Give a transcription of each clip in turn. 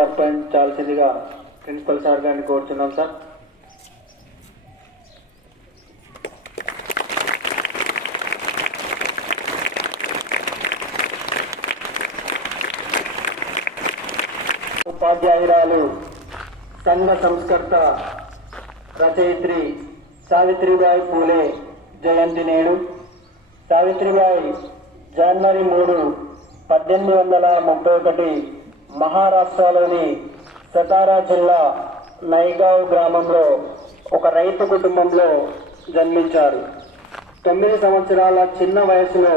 అధికారులు అర్పించాల్సిందిగా principal sir గారిని కోరుతున్నాం సార్ ఉపాధ్యాయురాలు సంఘ సంస్కర్త రచయిత్రి సావిత్రిబాయి పూలే జయంతి నేడు సావిత్రిబాయి జనవరి మూడు పద్దెనిమిది వందల ముప్పై ఒకటి మహారాష్ట్రలోని సతారా జిల్లా నైగావ్ గ్రామంలో ఒక రైతు కుటుంబంలో జన్మించారు తొమ్మిది సంవత్సరాల చిన్న వయసులో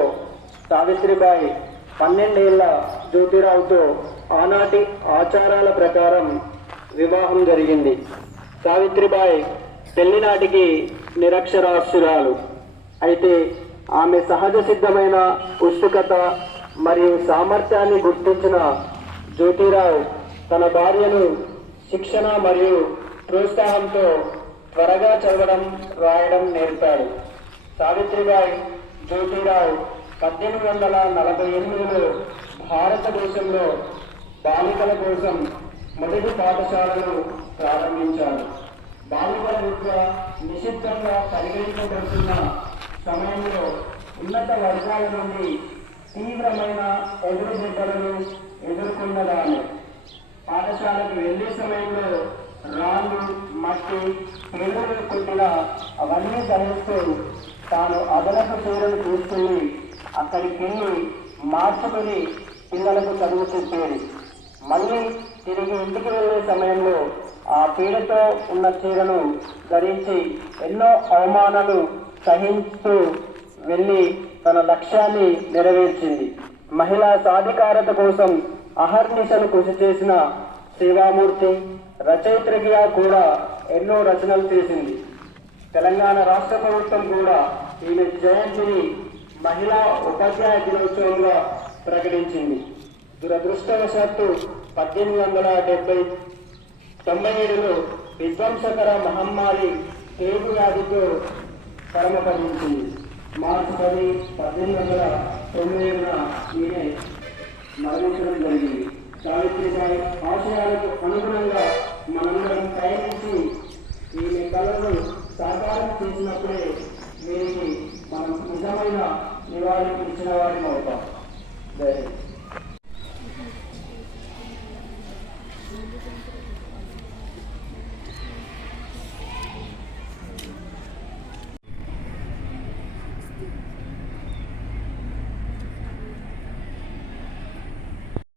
సావిత్రిబాయి పన్నెండేళ్ల జ్యోతిరావుతో ఆనాటి ఆచారాల ప్రకారం వివాహం జరిగింది సావిత్రిబాయి పెళ్లినాటికి నిరక్షరాస్యురాలు అయితే ఆమె సహజ సిద్ధమైన ఉత్సుకత మరియు సామర్థ్యాన్ని గుర్తించిన జ్యోతిరావు తన భార్యను శిక్షణ మరియు ప్రోత్సాహంతో త్వరగా చదవడం రాయడం నేర్పాడు సావిత్రిబాయి జ్యోతిరావు పద్దెనిమిది వందల నలభై ఎనిమిదిలో భారతదేశంలో బాలికల కోసం మొదటి పాఠశాలను ప్రారంభించారు బాలికల యొక్క నిషిద్ధంగా పరిగణించబడుతున్న సమయంలో ఉన్నత వర్గాల నుండి తీవ్రమైన ఎదురుదెబ్బలను ఎదుర్కొన్నదాన్ని పాఠశాలకు వెళ్ళే సమయంలో రాళ్ళు మట్టి పేరులు కొట్టిన అవన్నీ ధరిస్తూ తాను అదనపు పేరును తీసుకుని అక్కడికి వెళ్ళి మార్చుకుని పిల్లలకు చదువు చెప్పేది మళ్ళీ తిరిగి ఇంటికి వెళ్ళే సమయంలో ఆ పీడతో ఉన్న చీరను ధరించి ఎన్నో అవమానాలు సహిస్తూ వెళ్ళి తన లక్ష్యాన్ని నెరవేర్చింది మహిళా సాధికారత కోసం అహర్నిశను కృషి చేసిన శివామూర్తి రచయిత్రిగా కూడా ఎన్నో రచనలు చేసింది తెలంగాణ రాష్ట్ర ప్రభుత్వం కూడా ఈమె జయంతిని మహిళా ఉపాధ్యాయ దినోత్సవంగా ప్రకటించింది దురదృష్టవశాత్తు పద్దెనిమిది వందల డెబ్బై తొంభై ఏడులో విధ్వంసకర మహమ్మారి పేగు వ్యాధితో పరమపరించింది మార్చి పది పద్దెనిమిది వందల తొమ్మిది వందల ఈయన మరణించడం జరిగింది గారి ఆశయాలకు అనుగుణంగా మనందరం ప్రయత్నించి ఈమె కళను సాకారం చేసినప్పుడే దీనికి మనం నిజమైన నివాళి ఇచ్చిన వారిని అవుతాం